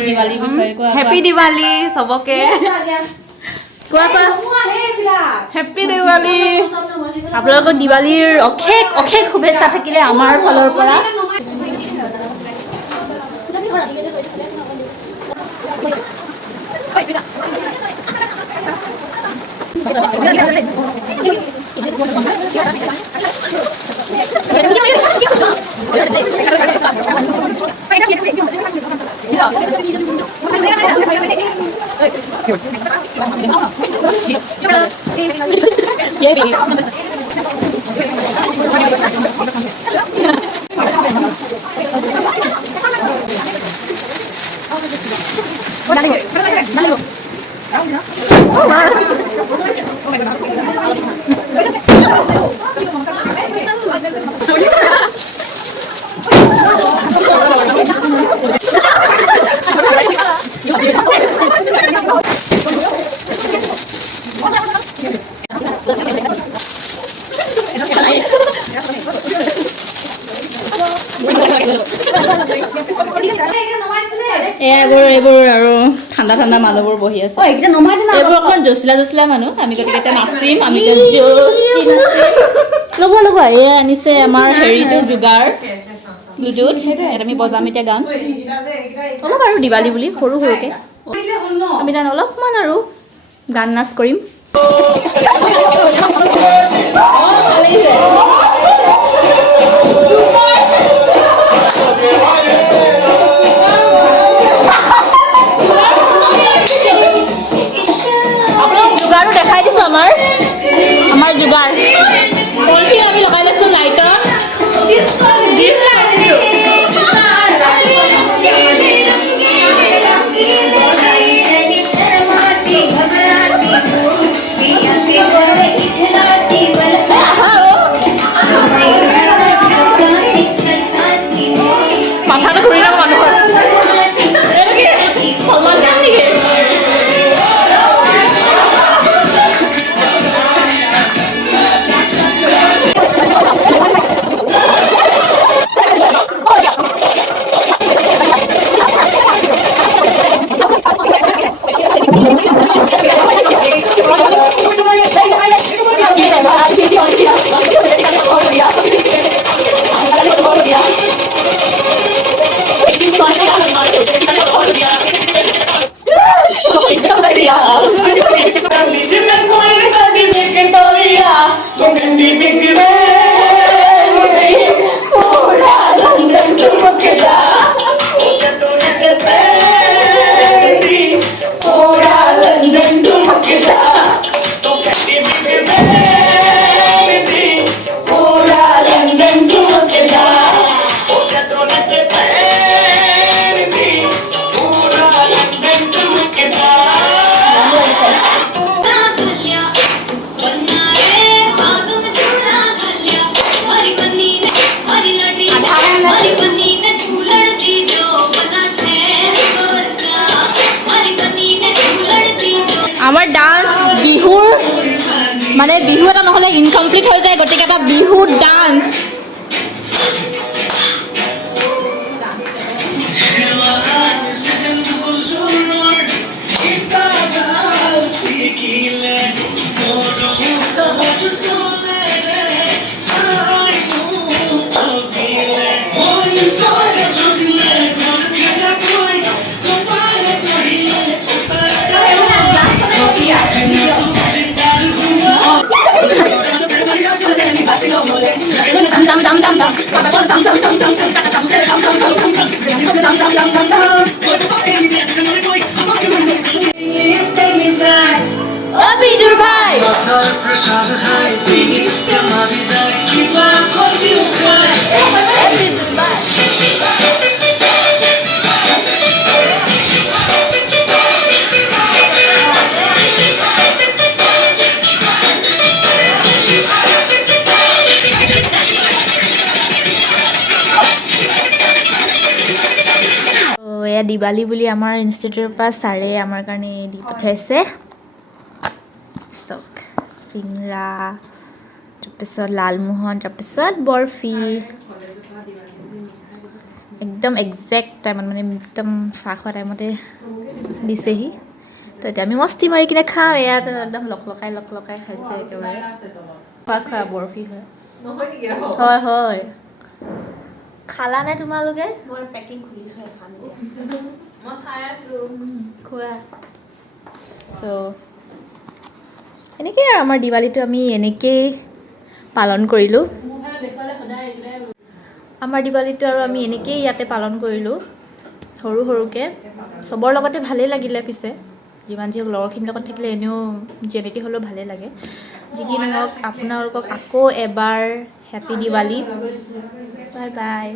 দিৱালী বিষয়ে কোৱা হেপী দিৱালী সবকে কোৱা হেপী দিৱালী আপোনালোকৰ দিৱালীৰ অশেষ অশেষ শুভেচ্ছা থাকিলে আমাৰ ফালৰ পৰা এইবোৰ আৰু ঠাণ্ডা ঠাণ্ডা মানুহবোৰ বহি আছে এইবোৰ অকণমান জচিলা মানুহ আমি গতিকে এতিয়া নাচিম আমি লগোৱা লগোৱা এয়া আনিছে আমাৰ হেৰিটো যোগাৰ ব্লুটুথ ইয়াত আমি বজাম এতিয়া গান অলপ আৰু দিৱালী বুলি সৰু সৰুকৈ আমি তাত অলপমান আৰু গান নাচ কৰিম আপোনাক যোগাৰো দেখাই দিছোঁ আমাৰ যোগাৰ পলিথিন আমি লগাই লৈছোঁ লাইটত মাথাটো ঘূৰি যাব মানুহৰ সলমান গান নেকি আমাৰ ডান্স বিহুৰ মানে বিহু এটা নহ'লে ইনকমপ্লিট হৈ যায় গতিকে এটা বিহু ডান্স বিদুৰ ভাই দিৱালী বুলি আমাৰ ইনষ্টিটিউটৰ পৰা ছাৰে আমাৰ কাৰণে দি পঠাইছে ষ্টক চিংৰা তাৰপিছত লালমোহন তাৰপিছত বৰফি একদম একজেক্ট টাইমত মানে একদম চাহ খোৱা টাইমতে দিছেহি তো এতিয়া আমি মস্তি মাৰি কিনে খাওঁ ইয়াত একদম লক লকাই খাইছে একেবাৰে খোৱা বৰফি হয় হয় হয় খালা নে তোমালোকে মই পেকিং খুলিছো খাম মই খাই আছো খোৱা চ' এনেকেই আৰু আমাৰ দিৱালীটো আমি এনেকেই পালন কৰিলোঁ আমাৰ দিৱালীটো আৰু আমি এনেকেই ইয়াতে পালন কৰিলোঁ সৰুকৈ চবৰ লগতে ভালেই লাগিলে পিছে যিমান যি হওক লগৰখিনিৰ লগত থাকিলে এনেও যেনেকৈ হ'লেও ভালেই লাগে যি কি নহওক আপোনালোকক আকৌ এবাৰ হেপী দিৱালী বাই বাই